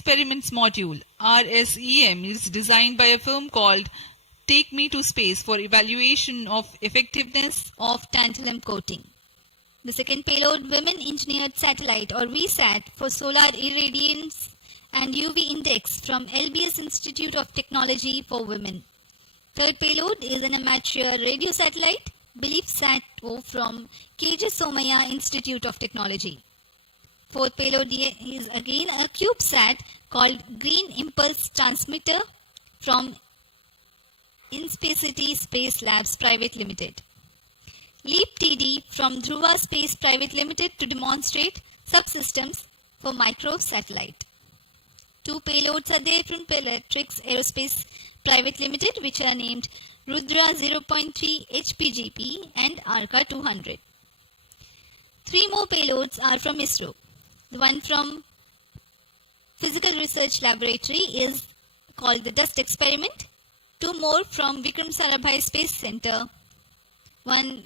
Experiments Module (RSEM) is designed by a firm called Take Me to Space for evaluation of effectiveness of tantalum coating. The second payload, Women Engineered Satellite or VSAT for solar irradiance and UV index from LBS Institute of Technology for Women. Third payload is an amateur radio satellite, BeliefSat-O from KJ Somaya Institute of Technology. Fourth payload is again a CubeSat called Green Impulse Transmitter from Inspacity Space Labs Private Limited. LEAP-TD from Dhruva Space Private Limited to demonstrate subsystems for microsatellite. Two payloads are there from Pelatrix Aerospace Private Limited, which are named Rudra 0.3 HPGP and Arca 200. Three more payloads are from ISRO. The one from Physical Research Laboratory is called the Dust Experiment. Two more from Vikram Sarabhai Space Center. One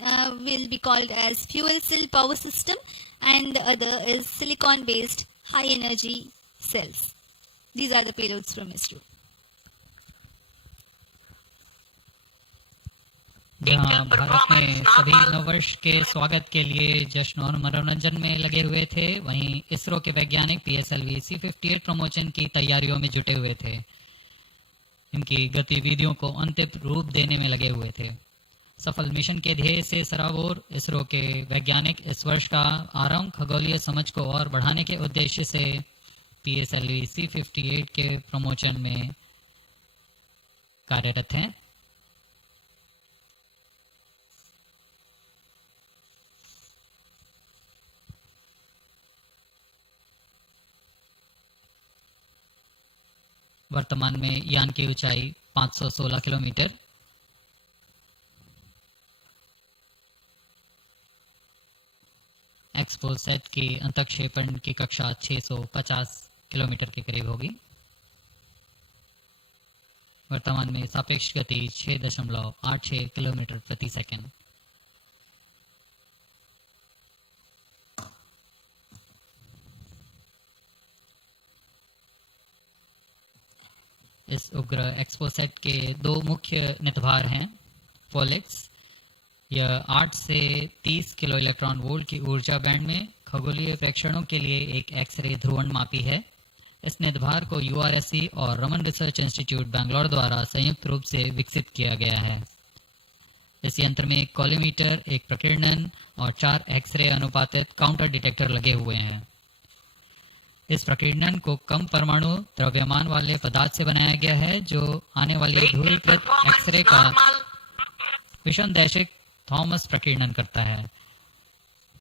will be called as Fuel Cell Power System and the other is Silicon Based High Energy Cells. These are the payloads from ISRO. जहाँ भारत में सभी नववर्ष के स्वागत के लिए जश्न और मनोरंजन में लगे हुए थे, वहीं इसरो के वैज्ञानिक PSLV-C58 प्रमोशन की तैयारियों में जुटे हुए थे। इनकी गतिविधियों को अंतिम रूप देने में लगे हुए थे। सफल मिशन के ध्येय से सराबोर इसरो के वैज्ञानिक इस वर्ष का आरंभ खगोलीय समझ को और बढ़ाने के उद्देश्य से PSLV-C58 के प्रमोशन में कार्यरत हैं। वर्तमान में यान की ऊंचाई 516 किलोमीटर, एक्सपोसैट की अंतक्षेपण की कक्षा 650 किलोमीटर के करीब होगी। वर्तमान में सापेक्ष गति 6.86 किलोमीटर प्रति सेकंड। इस उपग्रह एक्सपोसैट के दो मुख्य नितभार हैं। फोलेक्स, यह 8 से 30 किलो इलेक्ट्रॉन वोल्ट की ऊर्जा बैंड में खगोलीय प्रेक्षणों के लिए एक एक्सरे ध्रुवणमापी है। इस नितभार को URSC और रमन रिसर्च इंस्टीट्यूट बैंगलोर द्वारा संयुक्त रूप से विकसित किया गया है। इस यंत्र में एक कॉलीमीटर, एक प्रकीर्णन और 4 एक्सरे अनुपातित काउंटर डिटेक्टर लगे हुए हैं। इस प्रकीर्णन को कम परमाणु द्रव्यमान वाले पदार्थ से बनाया गया है, जो आने वाली ध्रुवीकृत एक्सरे का विषमदैशिक थॉमस प्रकीर्णन करता है,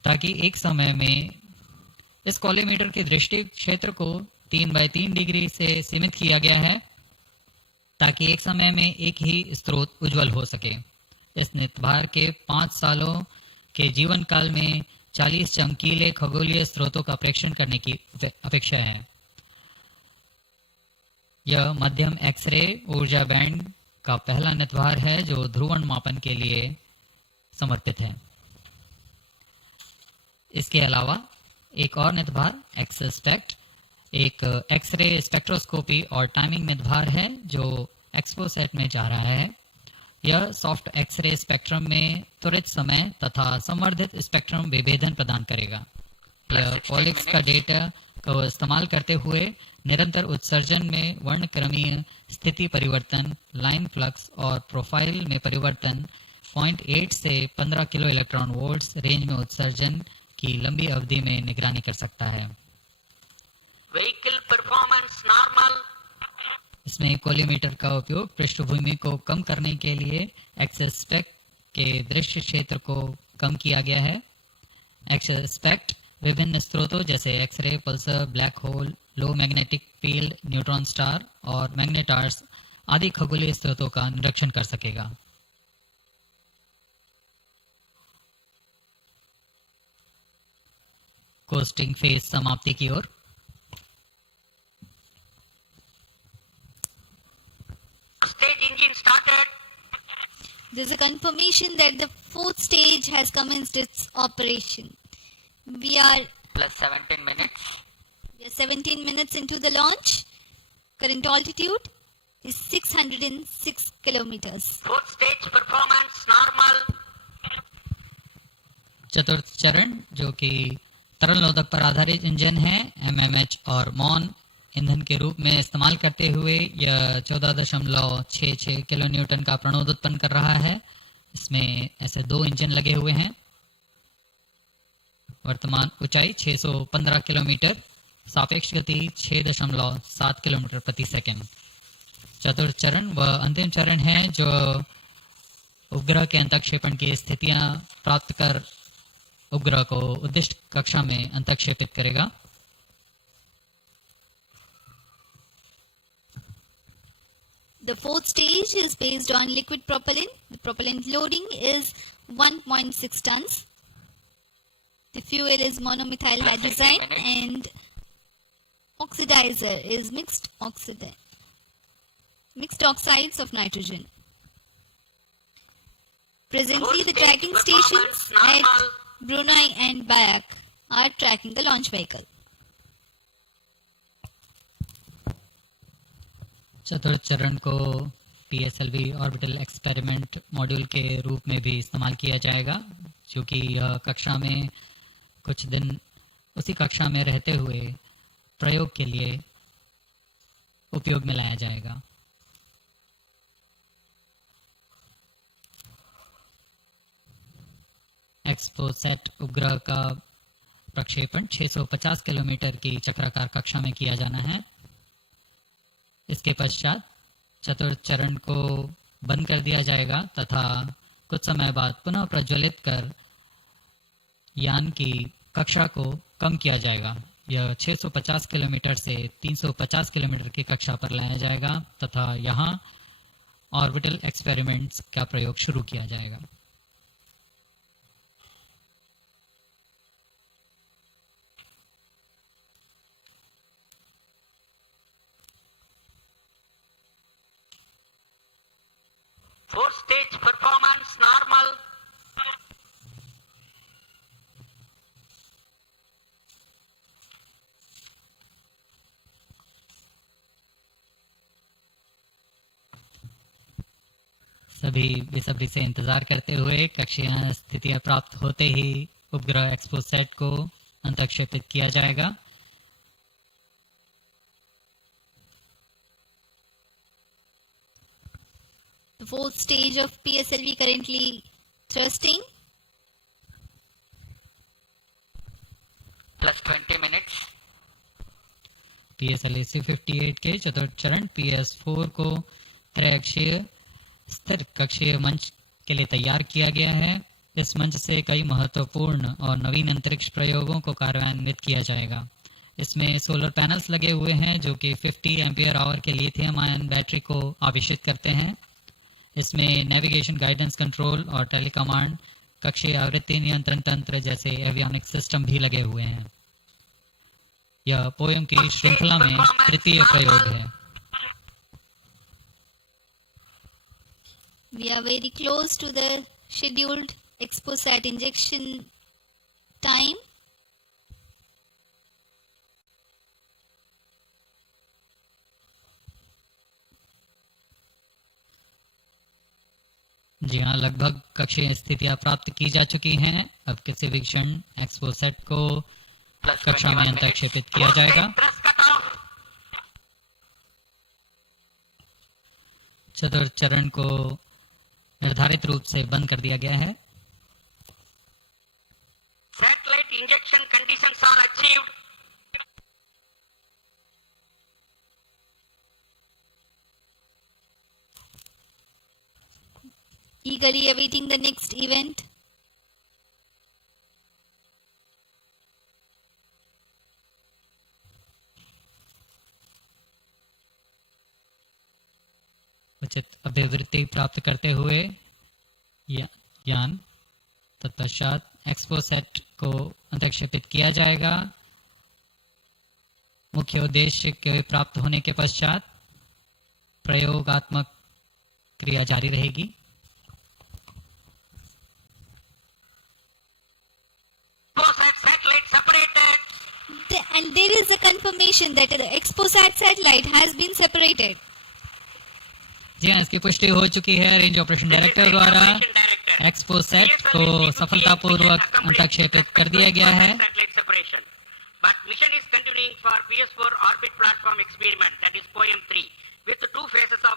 ताकि एक समय में इस कॉलीमीटर के दृष्टि क्षेत्र को 3/3 डिग्री से सीमित किया गया है, ताकि एक समय में एक ही स्रोत उज्जवल हो सके। इस नितभार के 5 सालों के जीवन काल में 40 चमकीले खगोलीय स्रोतों का प्रेक्षण करने की अपेक्षा है। यह मध्यम एक्सरे ऊर्जा बैंड का पहला नितभार है जो ध्रुवण मापन के लिए समर्पित है। इसके अलावा एक और नितभार एक्सस्पेक्ट एक एक्सरे स्पेक्ट्रोस्कोपी और टाइमिंग नितभार है जो एक्सपोसैट में जा रहा है। यह सॉफ्ट एक्सरे स्पेक्ट्रम में त्वरित समय तथा संवर्धित स्पेक्ट्रम विभेदन प्रदान करेगा। यह पॉलिक्स का डेटा को इस्तेमाल करते हुए निरंतर उत्सर्जन में वर्णक्रमीय स्थिति परिवर्तन, लाइन फ्लक्स और प्रोफाइल में परिवर्तन, 0.8 से 15 किलो इलेक्ट्रॉन वोल्ट्स रेंज में उत्सर्जन की लंबी अवधि में निगरानी कर सकता है। Vehicle performance normal. इसमें कॉलीमीटर का उपयोग पृष्ठभूमि को कम करने के लिए एक्सस्पेक्ट के दृश्य क्षेत्र को कम किया गया है। एक्सस्पेक्ट विभिन्न स्रोतों जैसे एक्सरे, पल्सर, ब्लैक होल, लो मैग्नेटिक फील्ड, न्यूट्रॉन स्टार और मैग्नेटार्स आदि खगोलीय स्रोतों का निरीक्षण कर सकेगा। कोस्टिंग फेज समाप्ति की ओर। Stage engine started. There is a confirmation that the 4th stage has commenced its operation. We are plus 17 minutes. We are 17 minutes into the launch. Current altitude is 606 kilometers. Fourth stage performance normal. चतुर्थ चरण जो कि तरल नोदक पर आधारित engine है, MMH और मॉन ईंधन के रूप में इस्तेमाल करते हुए यह 14.66 किलो न्यूटन का प्रणोद उत्पन्न कर रहा है। इसमें ऐसे दो इंजन लगे हुए हैं। वर्तमान ऊंचाई 615 किलोमीटर, सापेक्ष गति 6.7 किलोमीटर प्रति सेकंड। चतुर्थ चरण व अंतिम चरण है जो उपग्रह के अंतक्षेपण की स्थितियां प्राप्त कर उपग्रह को उद्दिष्ट कक्षा में अंतक्षेपित करेगा। The fourth stage is based on liquid propellant. The propellant loading is 1.6 tons. The fuel is monomethyl hydrazine and oxidizer is mixed oxides of nitrogen. Presently, the tracking stations at Brunei and Bayak are tracking the launch vehicle. चतुर्थ चरण को PSLV orbital experiment module के रूप में भी इस्तेमाल किया जाएगा, जो कि यह कक्षा में कुछ दिन उसी कक्षा में रहते हुए प्रयोग के लिए उपयोग में लाया जाएगा। एक्सपोसेट उपग्रह का प्रक्षेपण 650 किलोमीटर की चक्राकार कक्षा में किया जाना है। इसके पश्चात चतुर्थ चरण को बंद कर दिया जाएगा तथा कुछ समय बाद पुनः प्रज्वलित कर यान की कक्षा को कम किया जाएगा। यह 650 किलोमीटर से 350 किलोमीटर की कक्षा पर लाया जाएगा तथा यहाँ ऑर्बिटल एक्सपेरिमेंट्स का प्रयोग शुरू किया जाएगा। Fourth stage performance normal. सभी बेसब्री से इंतजार करते हुए कक्षीय स्थितियां प्राप्त होते ही उपग्रह एक्सपोसेट को अंतक्षेपित किया जाएगा। The fourth stage of PSLV currently thrusting. Plus 20 minutes. PSLV-C58 के चतुर्थ चरण PS4 को त्रैअक्षीय स्थिर कक्षीय मंच के लिए तैयार किया गया है। इस मंच से कई महत्वपूर्ण और नवीन अंतरिक्ष प्रयोगों को कार्यान्वित किया जाएगा। इसमें सोलर पैनल्स लगे हुए हैं जो कि 50 एम्पियर आवर के लिथियम आयन बैटरी को आवेशित करते हैं। इसमें नेविगेशन, गाइडेंस, कंट्रोल और टेलीकमांड, कक्षीय आवृत्ति नियंत्रण तंत्र जैसे एवियोनिक्स सिस्टम भी लगे हुए हैं। यह पोयम की श्रृंखला में तृतीय प्रयोग है। We are very close to the scheduled exposat injection time. जी हाँ, लगभग कक्षीय स्थितियां प्राप्त की जा चुकी हैं। अब किसी भी क्षण एक्सपोसेट को कक्षा में अंतक्षेपित किया जाएगा। चतुर्थ चरण को निर्धारित रूप से बंद कर दिया गया है। Satellite injection conditions are achieved. Eagerly awaiting the next event. उचित अभिवृद्धि प्राप्त करते हुए यान तत्पश्चात एक्सपोसेट को अंतक्षेपित किया जाएगा। मुख्य उद्देश्य के प्राप्त होने के पश्चात प्रयोगात्मक क्रिया जारी रहेगी। And there is a confirmation that the Exposat satellite has been separated. जी हाँ, इसकी पुष्टि हो चुकी है रेंज ऑपरेशन डायरेक्टर द्वारा। एक्सपोसैट को सफलतापूर्वक अंतक्षेपित कर दिया गया है। But mission is continuing for PS4 orbit platform experiment, that is POEM 3, with 2 phases of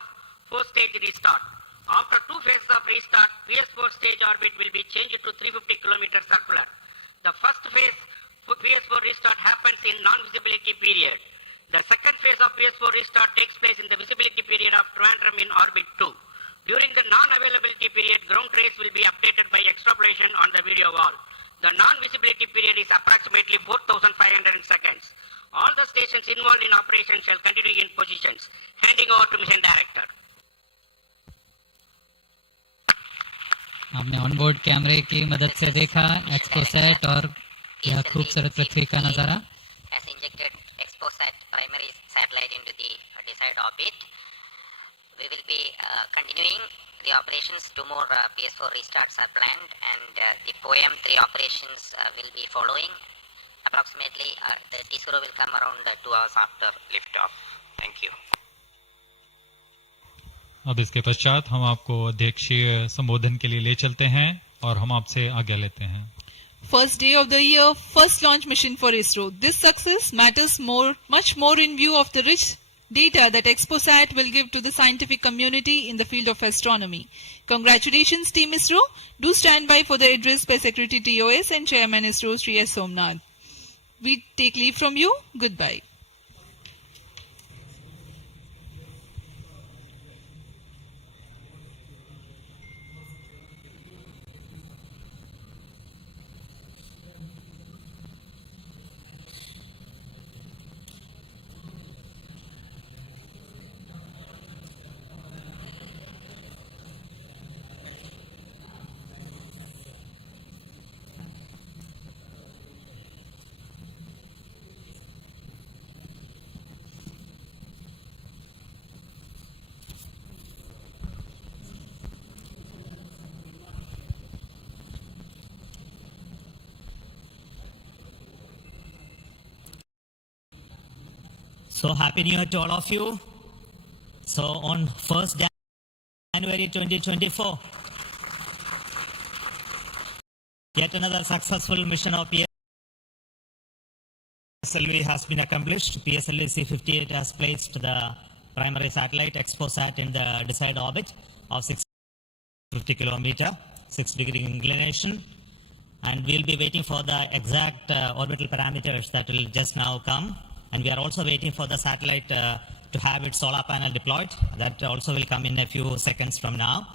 4-stage restart. After 2 phases of restart, PS4 stage orbit will be changed to 350 km circular. The first phase PS4 restart happens in non-visibility period. The second phase of PS4 restart takes place in the visibility period of Trivandrum in orbit 2. During the non-availability period, ground trace will be updated by extrapolation on the video wall. The non-visibility period is approximately 4,500 seconds. All the stations involved in operation shall continue in positions. Handing over to mission director. आपने onboard कैमरे की मदद से देखा XPoSat और यह खूबसूरत पृथ्वी का नजारा। Has injected Exposat primary satellite into the desired orbit. We will be continuing the operations. 2 more PS4 restarts are planned, and the POEM 3 operations will be following. Approximately, the ISRO will come around 2 hours after liftoff. Thank you. अब इसके पश्चात हम आपको अध्यक्षीय संबोधन के लिए ले चलते हैं और हम आपसे आज्ञा लेते हैं। First day of the year, first launch mission for ISRO. This success matters much more in view of the rich data that Exposat will give to the scientific community in the field of astronomy. Congratulations, Team ISRO. Do stand by for the address by Secretary TOS and Chairman ISRO, Sri S. Somnath. We take leave from you. Goodbye. So happy New Year to all of you. So on 1st January 2024, yet another successful mission of PSLV has been accomplished. PSLV-C58 has placed the primary satellite Exposat in the desired orbit of 650 km, 6-degree inclination, and we'll be waiting for the exact orbital parameters that will just now come. And we are also waiting for the satellite to have its solar panel deployed. That also will come in a few seconds from now.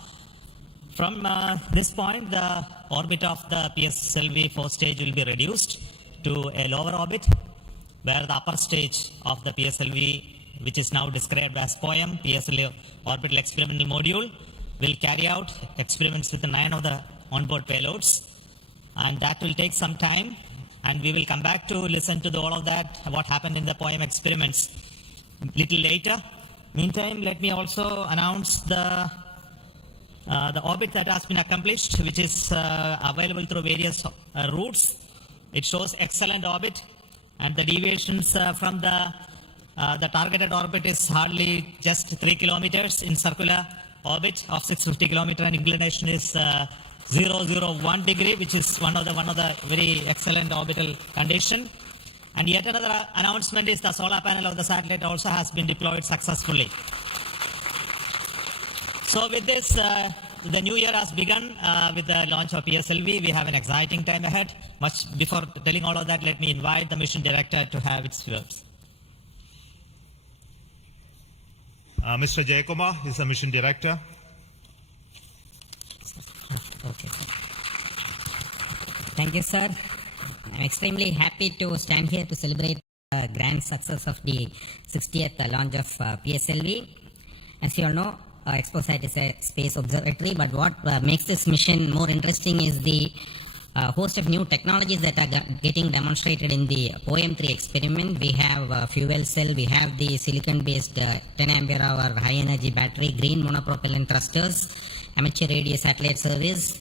From this point, the orbit of the PSLV-4 stage will be reduced to a lower orbit, where the upper stage of the PSLV, which is now described as POEM, PSLV Orbital Experimental Module, will carry out experiments with 9 of the onboard payloads. And that will take some time. And we will come back to listen to all of that, what happened in the POEM experiments little later. Meantime, let me also announce the orbit that has been accomplished, which is available through various routes. It shows excellent orbit, and the deviations from the targeted orbit is hardly just 3 kilometers in circular orbit of 650 kilometer, and inclination is 001 degree, which is one of the very excellent orbital condition. And yet another announcement is the solar panel of the satellite also has been deployed successfully. So with this, the new year has begun with the launch of PSLV. We have an exciting time ahead. Much before telling all of that, let me invite the mission director to have its words. Mr. Jayakumar is the mission director. Okay. Thank you, sir. I'm extremely happy to stand here to celebrate the grand success of the 60th launch of PSLV. As you all know, Exposat is a space observatory, but what makes this mission more interesting is the host of new technologies that are getting demonstrated in the POEM 3 experiment. We have fuel cell, we have the silicon-based 10 ampere hour high energy battery, green monopropellant thrusters, amateur radio satellite service,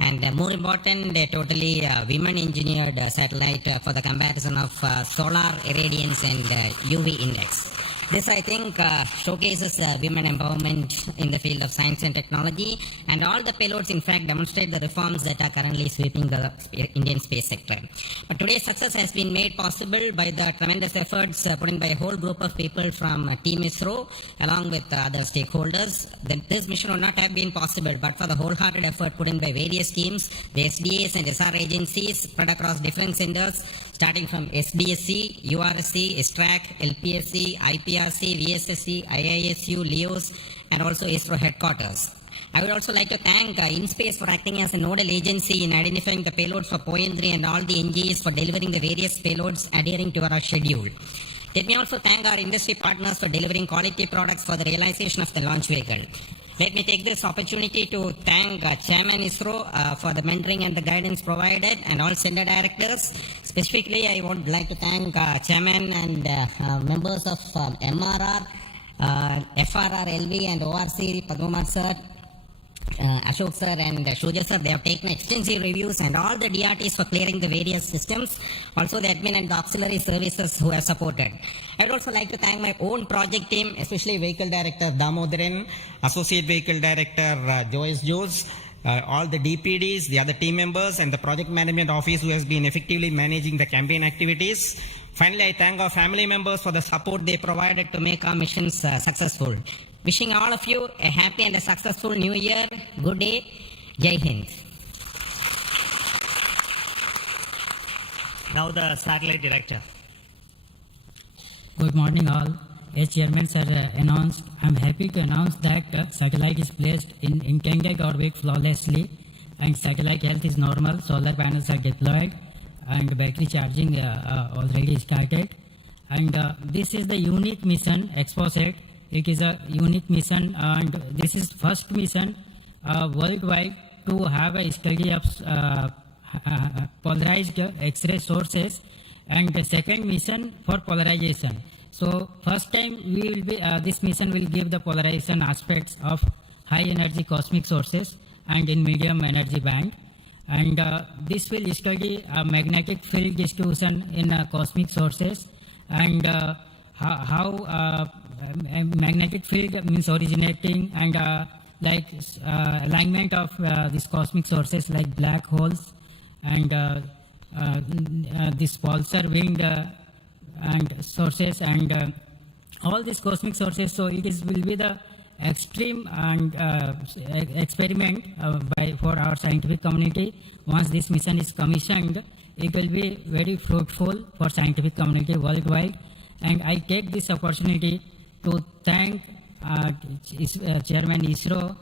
and more important, a totally women-engineered satellite for the comparison of solar irradiance and UV index. This, I think, showcases women empowerment in the field of science and technology, and all the payloads, in fact, demonstrate the reforms that are currently sweeping the Indian space sector. But today's success has been made possible by the tremendous efforts put in by a whole group of people from Team ISRO, along with other stakeholders. This mission would not have been possible but for the wholehearted effort put in by various teams, the SDAs and SR agencies spread across different centers, starting from SDSC, URSC, ISTRAC, LPSC, IPRC, VSSC, IISU, LEOS, and also ISRO headquarters. I would also like to thank InSpace for acting as a nodal agency in identifying the payloads for POEN 3 and all the NGs for delivering the various payloads adhering to our schedule. Let me also thank our industry partners for delivering quality products for the realization of the launch vehicle. Let me take this opportunity to thank Chairman ISRO for the mentoring and the guidance provided, and all center directors. Specifically, I would like to thank Chairman and members of MRR, FRR, LV and ORC, Padmamar sir, Ashok sir and Shuja sir. They have taken extensive reviews, and all the DRTs for clearing the various systems, also the admin and the auxiliary services who have supported. I would also like to thank my own project team, especially Vehicle Director Damodaran, Associate Vehicle Director Joyce Joes, all the DPDs, the other team members, and the Project Management Office who has been effectively managing the campaign activities. Finally, I thank our family members for the support they provided to make our missions successful. Wishing all of you a happy and a successful new year. Good day. Jai Hind. Now the satellite director. Good morning all. As Chairman sir announced, I am happy to announce that satellite is placed in intended orbit flawlessly, and satellite health is normal, solar panels are deployed, and battery charging already started. And this is the unique mission, ExpoSat. It is a unique mission, and this is first mission worldwide to have a study of polarized X-ray sources, and the second mission for polarization. So first time we will be this mission will give the polarization aspects of high energy cosmic sources and in medium energy band, and this will study magnetic field distribution in cosmic sources, and how magnetic field means originating, and alignment of these cosmic sources like black holes and this pulsar wind and sources, and all these cosmic sources. So it will be the extreme and experiment for our scientific community. Once this mission is commissioned, it will be very fruitful for scientific community worldwide. And I take this opportunity to thank Chairman ISRO,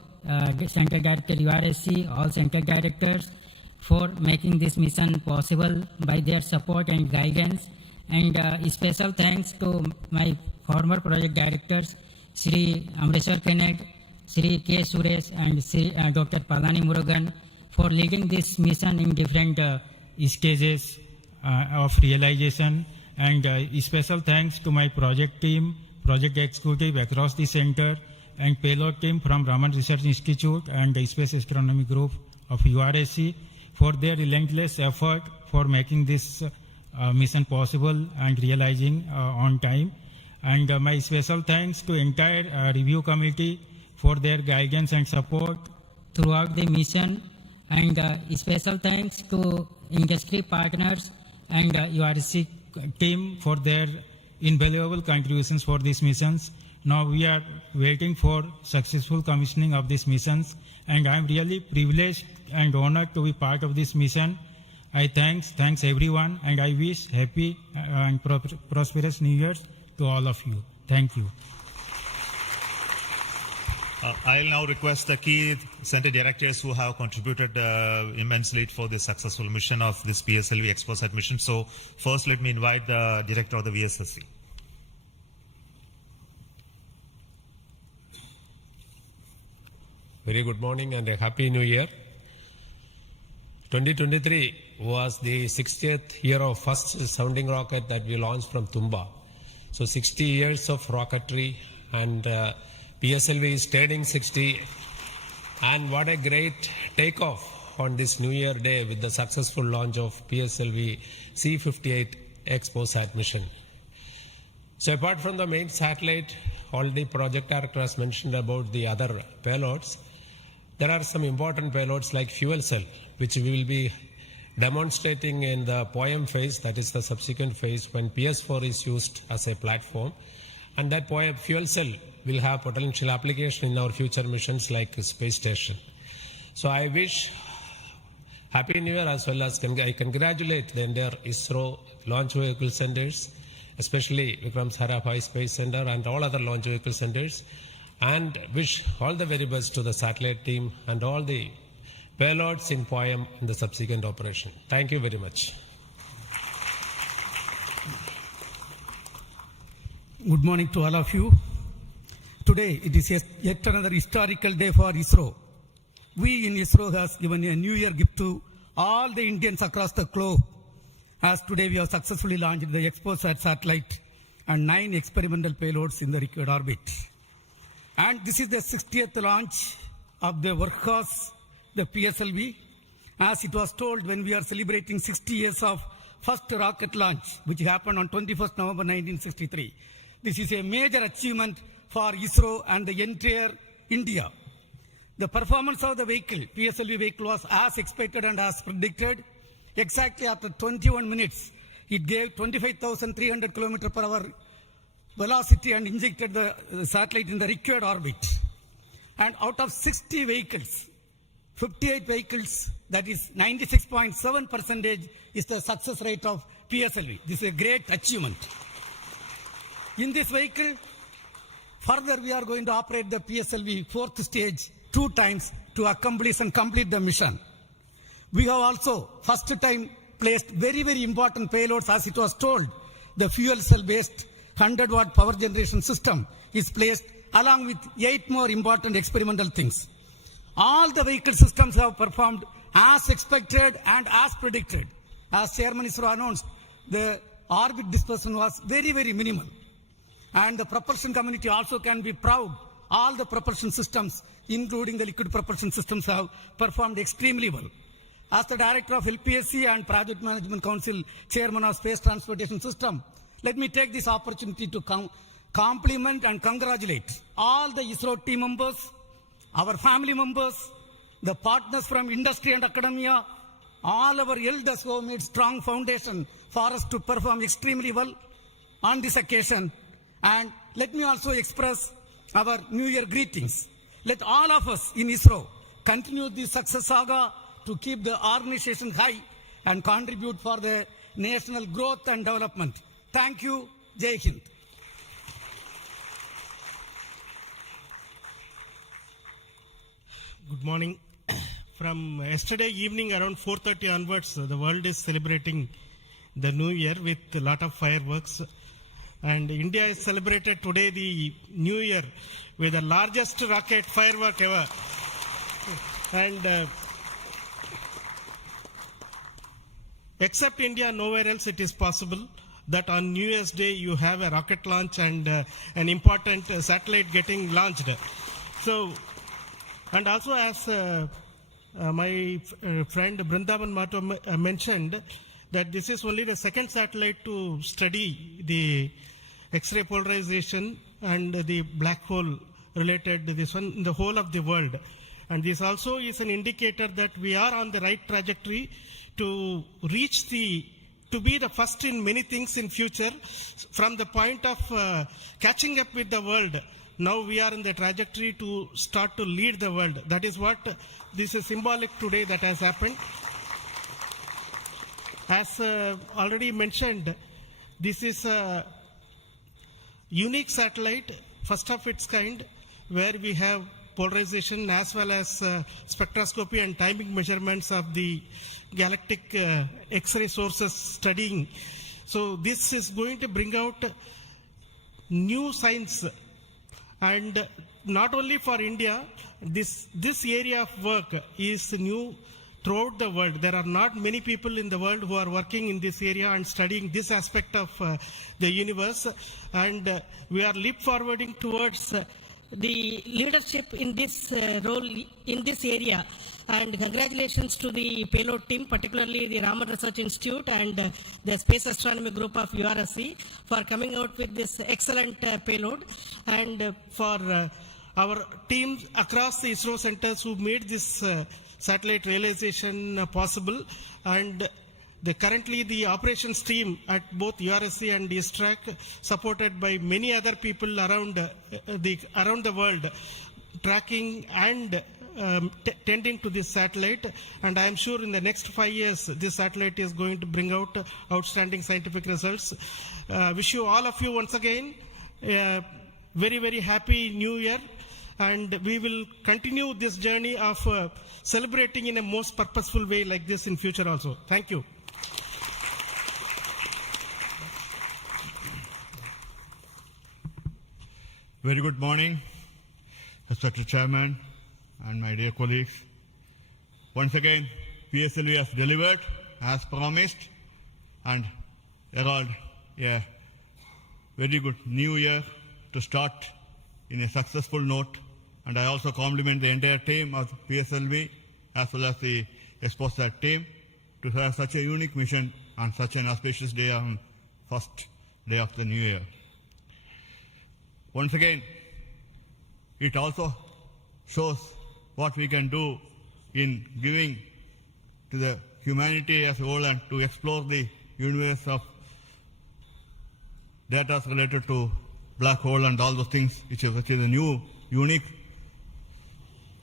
Center Director URSC, all Center Directors for making this mission possible by their support and guidance. And special thanks to my former project directors, Sri Amreshwar Kenneth, Sri K. Suresh, and Sri Dr. Palani Murugan for leading this mission in different stages of realization. And special thanks to my project team, project executive across the center, and payload team from Raman Research Institute and the Space Astronomy Group of URSC for their relentless effort for making this mission possible and realizing on time. And my special thanks to entire review committee for their guidance and support throughout the mission. And special thanks to industry partners and URSC team for their invaluable contributions for these missions. Now we are waiting for successful commissioning of these missions, and I am really privileged and honored to be part of this mission. I thanks everyone, and I wish happy and prosperous New Year's to all of you. Thank you. I'll now request the key center directors who have contributed immensely for the successful mission of this PSLV ExpoSat mission. So first, let me invite the director of the VSSC. Very good morning and a happy new year. 2023 was the 60th year of first sounding rocket that we launched from Tumba. So 60 years of rocketry, and PSLV is turning 60, and what a great takeoff on this New Year Day with the successful launch of PSLV-C58 XPOSAT mission. So apart from the main satellite, already project director has mentioned about the other payloads. There are some important payloads like fuel cell, which we will be demonstrating in the POEM phase, that is the subsequent phase when PS4 is used as a platform. And that POEM fuel cell will have potential application in our future missions like space station. So I wish Happy New Year, as well as I congratulate the entire ISRO launch vehicle centers, especially Vikram Sarabhai Space Center and all other launch vehicle centers, and wish all the very best to the satellite team and all the payloads in POEM in the subsequent operation. Thank you very much. Good morning to all of you. Today it is yet another historical day for ISRO. We in ISRO has given a New Year gift to all the Indians across the globe, as today we have successfully launched the XPOSAT satellite and 9 experimental payloads in the required orbit. And this is the 60th launch of the workhorse, the PSLV. As it was told when we are celebrating 60 years of first rocket launch, which happened on 21st November 1963. This is a major achievement for ISRO and the entire India. The performance of the vehicle, PSLV vehicle, was as expected and as predicted. Exactly after 21 minutes, it gave 25,300 km/h velocity and injected the satellite in the required orbit. And out of 60 vehicles, 58 vehicles, that is 96.7% is the success rate of PSLV. This is a great achievement. In this vehicle, further we are going to operate the PSLV 4th stage 2 times to accomplish and complete the mission. We have also first time placed very, very important payloads, as it was told. The fuel cell based 100-watt power generation system is placed along with 8 more important experimental things. All the vehicle systems have performed as expected and as predicted. As Chairman ISRO announced, the orbit dispersion was very, very minimal. And the propulsion community also can be proud. All the propulsion systems, including the liquid propulsion systems, have performed extremely well. As the Director of LPSC and Project Management Council, Chairman of Space Transportation System, let me take this opportunity to compliment and congratulate all the ISRO team members, our family members, the partners from industry and academia, all our elders who have made strong foundation for us to perform extremely well on this occasion. And let me also express our New Year greetings. Let all of us in ISRO continue this success saga to keep the organization high and contribute for the national growth and development. Thank you. Jai Hind. Good morning. From yesterday evening around 4:30 onwards, the world is celebrating the New Year with a lot of fireworks. And India has celebrated today the New Year with the largest rocket firework ever. And except India, nowhere else it is possible that on New Year's Day you have a rocket launch and an important satellite getting launched. So, and also as my friend Brindavan Mato mentioned, that this is only the second satellite to study the X-ray polarization and the black hole related to this one in the whole of the world. And this also is an indicator that we are on the right trajectory to reach to be the first in many things in future. From the point of catching up with the world, now we are in the trajectory to start to lead the world. That is what this is symbolic today that has happened. As already mentioned, this is a unique satellite, first of its kind, where we have polarization as well as spectroscopy and timing measurements of the galactic X-ray sources studying. So this is going to bring out new science, and not only for India, this area of work is new throughout the world. There are not many people in the world who are working in this area and studying this aspect of the universe, and we are leap forwarding towards the leadership in this role in this area. And congratulations to the payload team, particularly the Raman Research Institute and the Space Astronomy Group of URSC for coming out with this excellent payload, and for our teams across the ISRO centers who made this satellite realization possible. And currently the operations team at both URSC and ISTRAC, supported by many other people around the world, tracking and tending to this satellite. And I am sure in the next 5 years this satellite is going to bring out outstanding scientific results. Wish you, all of you, once again very, very happy new year, and we will continue this journey of celebrating in a most purposeful way like this in future also. Thank you. Very good morning, Respected Chairman and my dear colleagues. Once again, PSLV has delivered as promised and herald a very good new year to start in a successful note. And I also compliment the entire team of PSLV as well as the Exposat team to have such a unique mission on such an auspicious day on first day of the new year. Once again, it also shows what we can do in giving to the humanity as a whole and to explore the universe of data related to black hole and all those things, which is a new, unique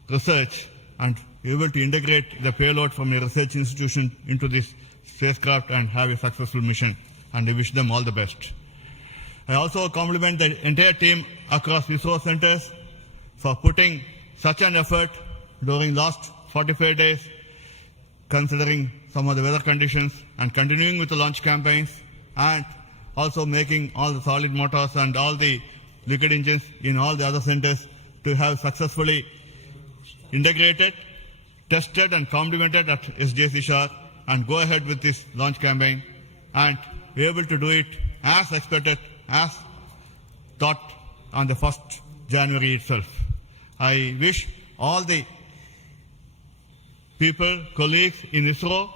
research, and able to integrate the payload from a research institution into this spacecraft and have a successful mission. And I wish them all the best. I also compliment the entire team across ISRO centers for putting such an effort during last 45 days, considering some of the weather conditions, and continuing with the launch campaigns, and also making all the solid motors and all the liquid engines in all the other centers to have successfully integrated, tested and complemented at SJC Shah, and go ahead with this launch campaign and be able to do it as expected, as thought on the 1st January itself. I wish all the people, colleagues in ISRO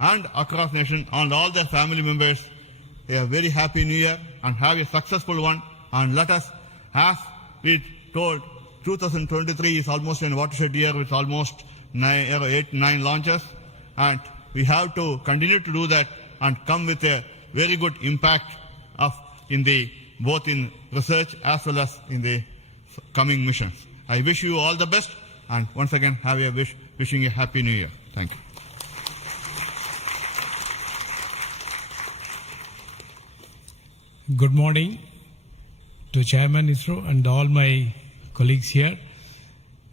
and across nation and all their family members a very happy new year and have a successful one. And let us, as we told, 2023 is almost a watershed year with almost 8-9 launches, and we have to continue to do that and come with a very good impact of both in research as well as in the coming missions. I wish you all the best, and once again wishing you a happy new year. Thank you. Good morning to Chairman ISRO and all my colleagues here.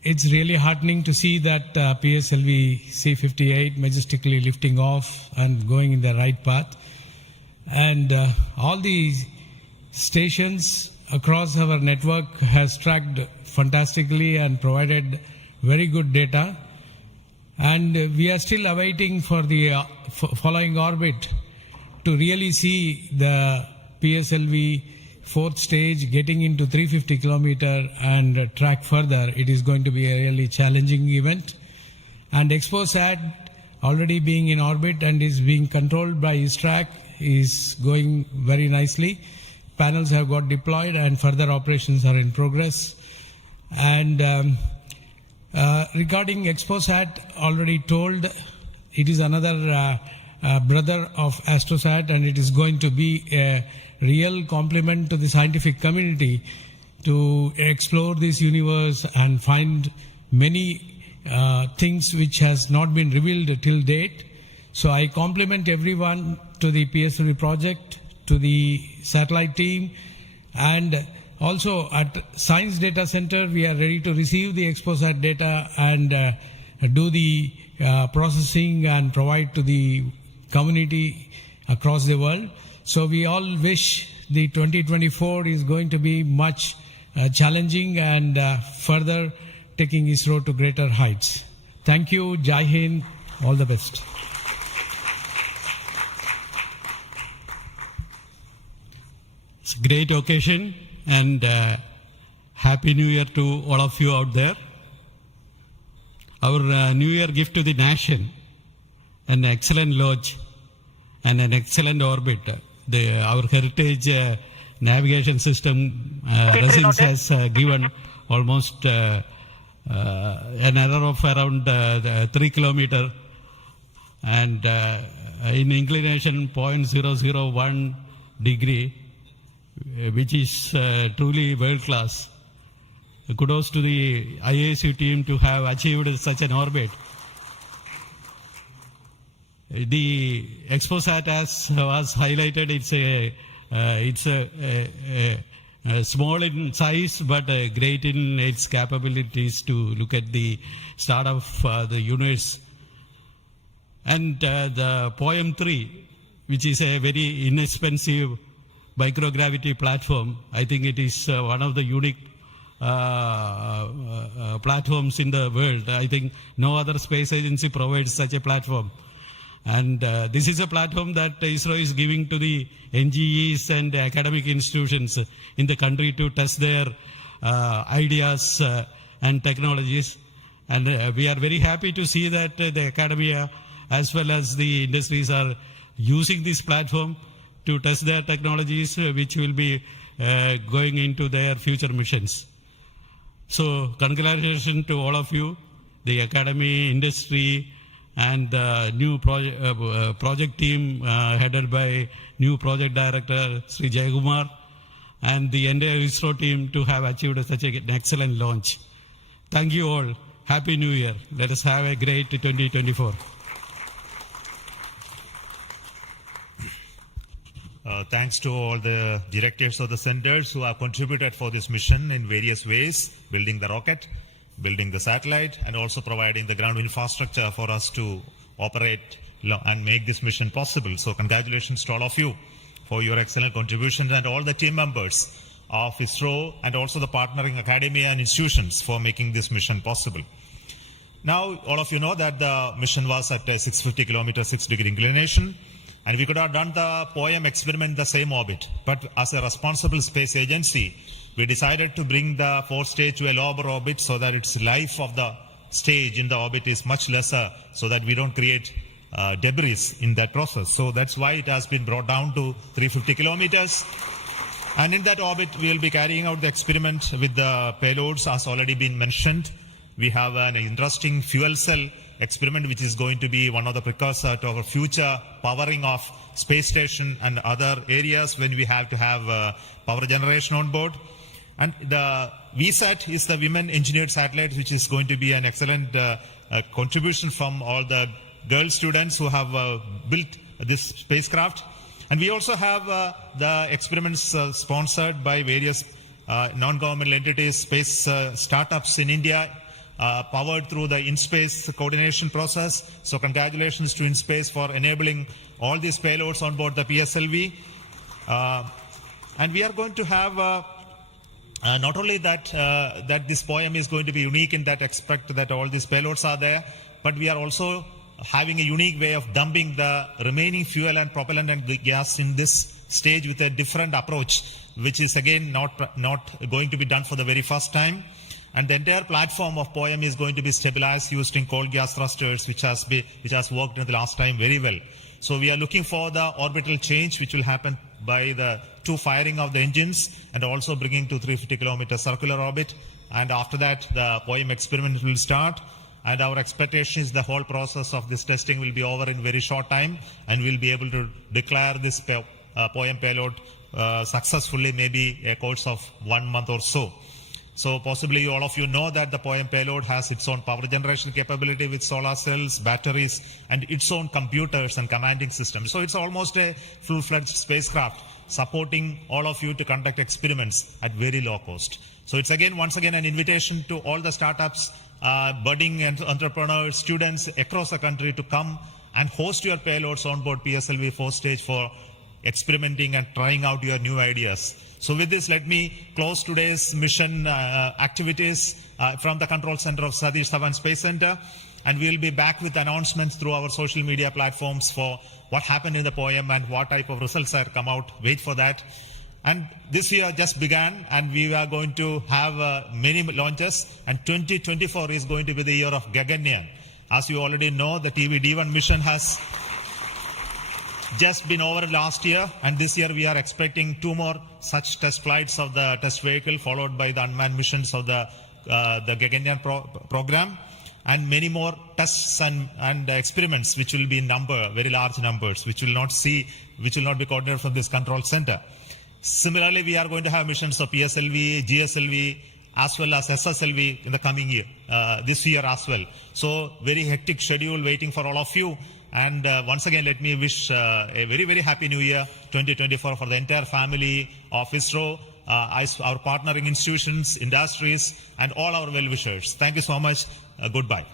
It's really heartening to see that PSLV-C58 majestically lifting off and going in the right path. And all the stations across our network has tracked fantastically and provided very good data. And we are still awaiting for the following orbit to really see the PSLV fourth stage getting into 350 kilometer and track further. It is going to be a really challenging event. And Exposat, already being in orbit and is being controlled by ISTRAC, is going very nicely. Panels have got deployed and further operations are in progress. And regarding Exposat, already told, it is another brother of Astrosat, and it is going to be a real compliment to the scientific community to explore this universe and find many things which has not been revealed till date. So I compliment everyone to the PSLV project, to the satellite team, and also at Science Data Center we are ready to receive the Exposat data and do the processing and provide to the community across the world. So we all wish the 2024 is going to be much challenging and further taking ISRO to greater heights. Thank you. Jai Hind. All the best. It's a great occasion, and Happy New Year to all of you out there. Our New Year gift to the nation, an excellent launch and an excellent orbit. Our heritage navigation system Resins has given almost an error of around 3 kilometers and in inclination 0.001 degree, which is truly world class. Kudos to the ISU team to have achieved such an orbit. The ExpoSat, as was highlighted, it's a small in size but great in its capabilities to look at the start of the universe. And the POEM-3, which is a very inexpensive microgravity platform, I think it is one of the unique platforms in the world. I think no other space agency provides such a platform. And this is a platform that ISRO is giving to the NGEs and academic institutions in the country to test their ideas and technologies. And we are very happy to see that the academia as well as the industries are using this platform to test their technologies, which will be going into their future missions. So congratulations to all of you, the academy, industry, and the new project team headed by new project director Sri Jayakumar, and the entire ISRO team to have achieved such an excellent launch. Thank you all. Happy New Year. Let us have a great 2024. Thanks to all the directors of the centers who have contributed for this mission in various ways, building the rocket, building the satellite, and also providing the ground infrastructure for us to operate and make this mission possible. So congratulations to all of you for your excellent contributions, and all the team members of ISRO and also the partnering academia and institutions for making this mission possible. Now, all of you know that the mission was at a 650 kilometer, 6-degree inclination, and we could have done the POEM experiment in the same orbit. But as a responsible space agency, we decided to bring the fourth stage to a lower orbit so that its life of the stage in the orbit is much lesser, so that we don't create debris in that process. So that's why it has been brought down to 350 kilometers. And in that orbit, we will be carrying out the experiment with the payloads, as already been mentioned. We have an interesting fuel cell experiment, which is going to be one of the precursors to our future powering of space station and other areas when we have to have power generation on board. And the VSAT is the Women Engineered Satellite, which is going to be an excellent contribution from all the girl students who have built this spacecraft. And we also have the experiments sponsored by various non-governmental entities, space startups in India, powered through the InSpace coordination process. So congratulations to InSpace for enabling all these payloads on board the PSLV. And we are going to have not only that that this POEM is going to be unique in that aspect that all these payloads are there, but we are also having a unique way of dumping the remaining fuel and propellant and gas in this stage with a different approach, which is again not going to be done for the very first time. And the entire platform of POEM is going to be stabilized using cold gas thrusters, which has worked in the last time very well. So we are looking for the orbital change, which will happen by the two firing of the engines and also bringing to 350 kilometer circular orbit. And after that, the POEM experiment will start. And our expectation is the whole process of this testing will be over in very short time, and we'll be able to declare this POEM payload successfully, maybe a course of 1 month or so. So possibly all of you know that the POEM payload has its own power generation capability with solar cells, batteries, and its own computers and commanding systems. So it's almost a full-fledged spacecraft supporting all of you to conduct experiments at very low cost. So it's once again an invitation to all the startups, budding entrepreneurs, students across the country to come and host your payloads on board PSLV 4 stage for experimenting and trying out your new ideas. So with this, let me close today's mission activities from the control center of Satish Dhawan Space Center. And we'll be back with announcements through our social media platforms for what happened in the POEM and what type of results have come out. Wait for that. And this year just began, and we are going to have many launches, and 2024 is going to be the year of Gaganyaan. As you already know, the TVD1 mission has just been over last year, and this year we are expecting 2 more such test flights of the test vehicle, followed by the unmanned missions of the Gaganyaan program, and many more tests and experiments, which will be in very large numbers, which will not be coordinated from this control center. Similarly, we are going to have missions of PSLV, GSLV, as well as SSLV in the coming year, this year as well. So very hectic schedule waiting for all of you. And once again, let me wish a very, very happy new year 2024 for the entire family of ISRO, our partnering institutions, industries, and all our well-wishers. Thank you so much. Goodbye.